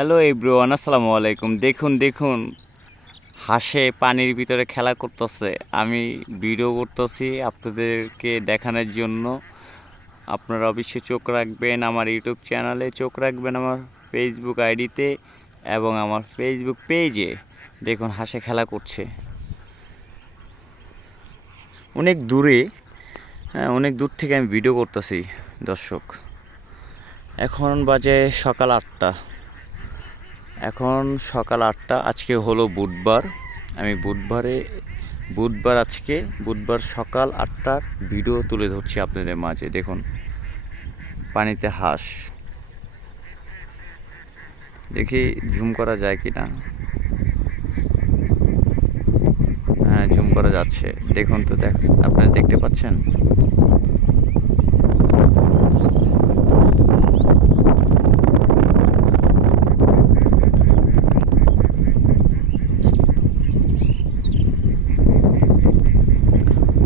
Hello everyone, আসসালামু আলাইকুম। দেখুন দেখুন, হাঁসে পানির ভিতরে খেলা করতেছে। আমি ভিডিও করতেছি আপনাদেরকে দেখানোর জন্য। আপনারা অবশ্যই চোখ রাখবেন আমার ইউটিউব চ্যানেলে, চোখ রাখবেন আমার ফেসবুক আইডিতে এবং আমার ফেসবুক পেজে। দেখুন হাঁসে খেলা করছে অনেক দূরে। হ্যাঁ, অনেক দূর থেকে আমি ভিডিও করতেছি দর্শক। এখন বাজে সকাল 8টা। আজকে হলো বুধবার। আমি বুধবার সকাল 8টার ভিডিও তুলে ধরছি আপনাদের মাঝে। দেখুন পানিতে হাঁস, দেখি জুম করা যায় কি না। হ্যাঁ, জুম করা যাচ্ছে। দেখুন তো, আপনারা দেখতে পাচ্ছেন?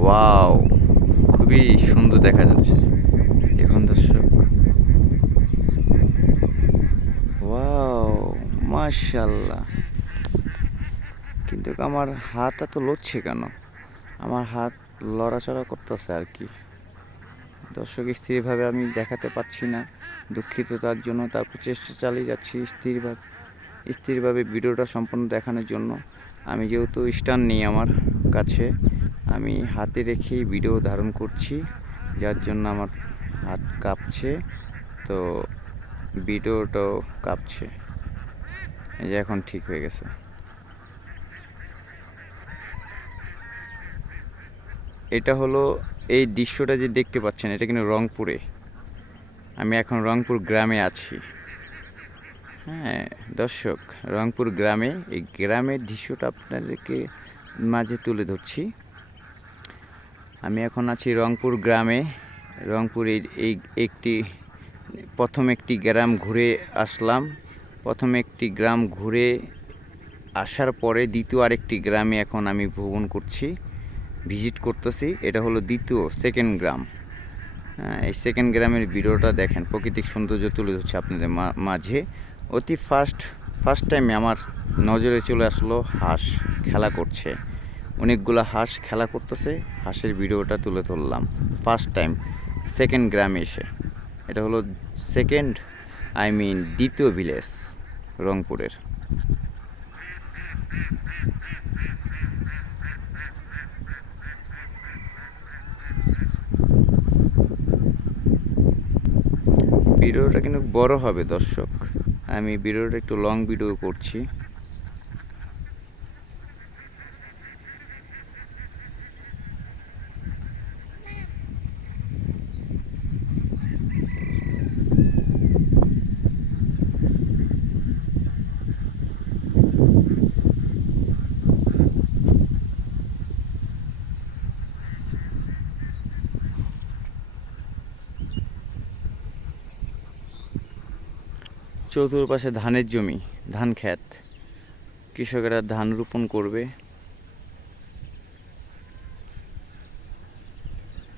ওয়াও, খুবই সুন্দর দেখা যাচ্ছে। দেখুন দর্শক, ওয়াও, মাশাআল্লাহ। কিন্তু আমার হাত এত লড়ছে কেন? আমার হাত লড়াচড়া করতেছে আর কি। দর্শক, স্থিরভাবে আমি দেখাতে পারছি না, দুঃখিত তার জন্য। তারপর চেষ্টা চালিয়ে যাচ্ছি স্থিরভাবে ভিডিওটা সম্পূর্ণ দেখানোর জন্য। আমি যেহেতু স্ট্যান্ড নেই আমার কাছে, আমি হাতে রেখেই ভিডিও ধারণ করছি, যার জন্য আমার হাত কাঁপছে, তো ভিডিওটাও কাঁপছে। এই যে এখন ঠিক হয়ে গেছে। এটা হলো, এই দৃশ্যটা যে দেখতে পাচ্ছেন, এটা কিন্তু রংপুরে। আমি এখন রংপুর গ্রামে আছি। হ্যাঁ দর্শক, রংপুর গ্রামে, এই গ্রামের দৃশ্যটা আপনাদেরকে মাঝে তুলে ধরছি। আমি এখন আছি রংপুর গ্রামে। রংপুর এই প্রথম একটি গ্রাম ঘুরে আসলাম। প্রথম একটি গ্রাম ঘুরে আসার পরে দ্বিতীয় আরেকটি গ্রামে এখন আমি ভ্রমণ করছি, ভিজিট করতেছি। এটা হলো সেকেন্ড গ্রাম। এই সেকেন্ড গ্রামের ভিডিওটা দেখেন, প্রাকৃতিক সৌন্দর্য তুলে ধরছে আপনাদের মাঝে। অতি ফার্স্ট টাইমে আমার নজরে চলে আসলো হাঁস খেলা করছে। অনেকগুলো হাঁস খেলা করতেছে, হাঁসের ভিডিওটা তুলে ধরলাম ফার্স্ট টাইম সেকেন্ড গ্রামে এসে। এটা হলো দ্বিতীয় ভিলেজ রংপুরের। ভিডিওটা কিন্তু বড় হবে দর্শক, আমি ভিডিওটা একটু লং ভিডিও করছি। চতুর্পাশে ধানের জমি, ধান ক্ষেত, কৃষকেরা ধান রোপণ করবে।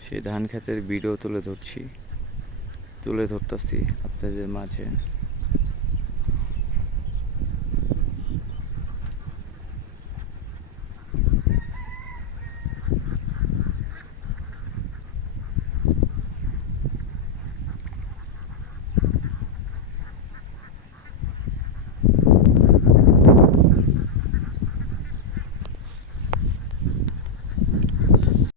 সেই ধান ক্ষেতের ভিডিও তুলে ধরতেছি আপনাদের মাঝে।